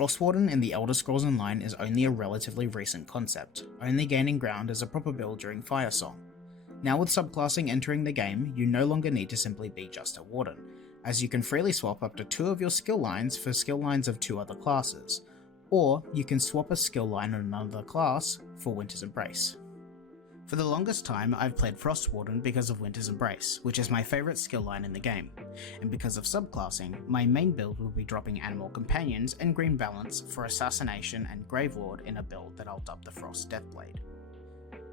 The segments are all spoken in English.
Frostwarden in the Elder Scrolls Online is only a relatively recent concept, only gaining ground as a proper build during Firesong. Now with subclassing entering the game, you no longer need to simply be just a Warden, as you can freely swap up to 2 of your skill lines for skill lines of 2 other classes, or you can swap a skill line on another class for Winter's Embrace. For the longest time, I've played Frostwarden because of Winter's Embrace, which is my favourite skill line in the game, and because of subclassing, my main build will be dropping Animal Companions and Green Balance for Assassination and Gravelord in a build that I'll dub the Frost Deathblade.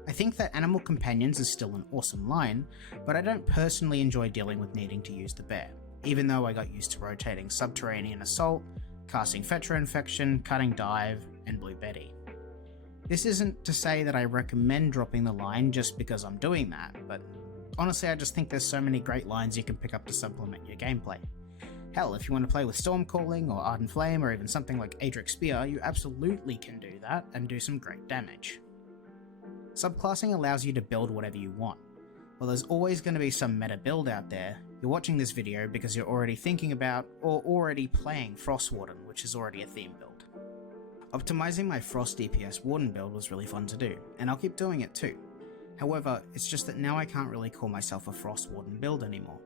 I think that Animal Companions is still an awesome line, but I don't personally enjoy dealing with needing to use the bear, even though I got used to rotating Subterranean Assault, casting Fetra Infection, Cutting Dive, and Blue Betty. This isn't to say that I recommend dropping the line just because I'm doing that, but honestly I just think there's so many great lines you can pick up to supplement your gameplay. Hell, if you want to play with Stormcalling or Ardent Flame or even something like Adric Spear, you absolutely can do that and do some great damage. Subclassing allows you to build whatever you want. While there's always going to be some meta build out there, you're watching this video because you're already thinking about or already playing Frostwarden, which is already a theme build. Optimizing my Frost DPS Warden build was really fun to do, and I'll keep doing it too. However, it's just that now I can't really call myself a Frost Warden build anymore,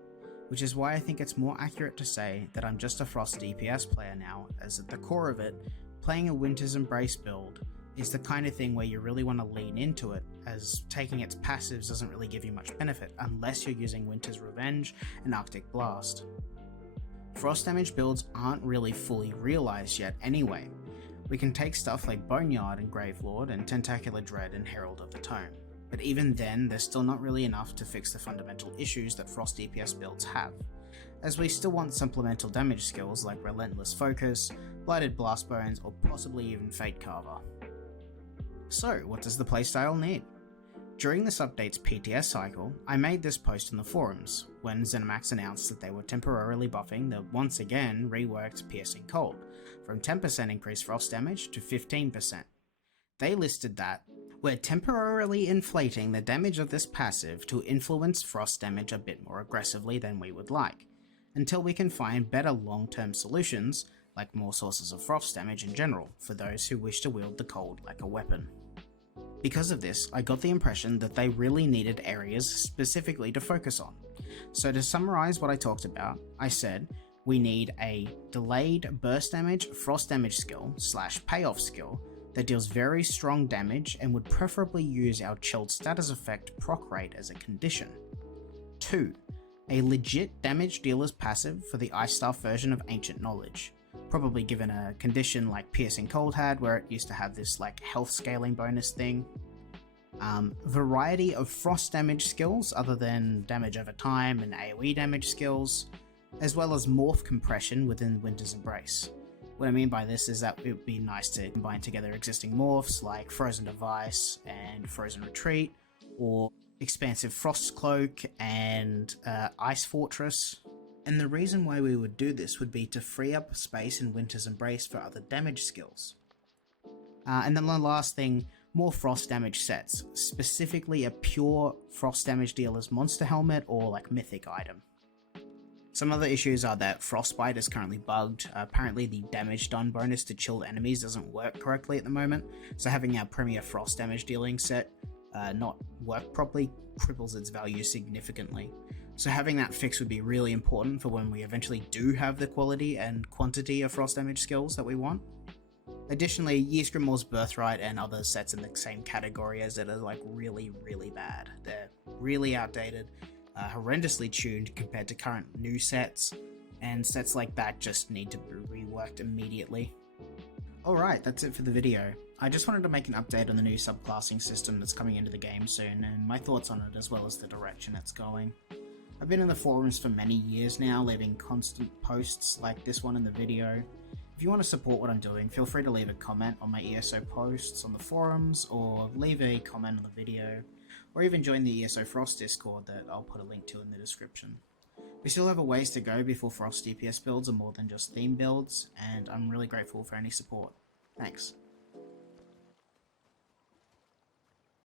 which is why I think it's more accurate to say that I'm just a Frost DPS player now, as at the core of it, playing a Winter's Embrace build is the kind of thing where you really want to lean into it, as taking its passives doesn't really give you much benefit unless you're using Winter's Revenge and Arctic Blast. Frost damage builds aren't really fully realized yet anyway. We can take stuff like Boneyard and Gravelord and Tentacular Dread and Herald of the Tome, but even then there's still not really enough to fix the fundamental issues that Frost DPS builds have, as we still want supplemental damage skills like Relentless Focus, Blighted Blastbones, or possibly even Fate Carver. So what does the playstyle need? During this update's PTS cycle, I made this post on the forums, when ZeniMax announced that they were temporarily buffing the once again reworked Piercing Cold, from 10% increased frost damage to 15%. They listed that, "We're temporarily inflating the damage of this passive to influence frost damage a bit more aggressively than we would like, until we can find better long-term solutions, like more sources of frost damage in general, for those who wish to wield the cold like a weapon." Because of this, I got the impression that they really needed areas specifically to focus on. So to summarize what I talked about, I said, we need a delayed burst damage frost damage skill / payoff skill that deals very strong damage and would preferably use our chilled status effect proc rate as a condition. 2. A legit damage dealer's passive for the Ice Staff version of Ancient Knowledge, probably given a condition like Piercing Cold had, where it used to have this like health scaling bonus thing. Variety of frost damage skills other than damage over time and AoE damage skills, as well as morph compression within Winter's Embrace. What I mean by this is that it would be nice to combine together existing morphs like Frozen Device and Frozen Retreat, or Expansive Frost Cloak and Ice Fortress. And the reason why we would do this would be to free up space in Winter's Embrace for other damage skills. And then the last thing, more frost damage sets, specifically a pure frost damage dealer's monster helmet or like mythic item. Some other issues are that Frostbite is currently bugged. Apparently the damage done bonus to chilled enemies doesn't work correctly at the moment, so having our premier frost damage dealing set not work properly cripples its value significantly. So having that fixed would be really important for when we eventually do have the quality and quantity of frost damage skills that we want. Additionally, Ysgrimmor's Birthright and other sets in the same category as it are like really bad. They're really outdated, horrendously tuned compared to current new sets, and sets like that just need to be reworked immediately. Alright, that's it for the video. I just wanted to make an update on the new subclassing system that's coming into the game soon, and my thoughts on it as well as the direction it's going. I've been in the forums for many years now, leaving constant posts like this one in the video. If you want to support what I'm doing, feel free to leave a comment on my ESO posts on the forums, or leave a comment on the video, or even join the ESO Frost Discord that I'll put a link to in the description. We still have a ways to go before Frost DPS builds are more than just theme builds, and I'm really grateful for any support. Thanks.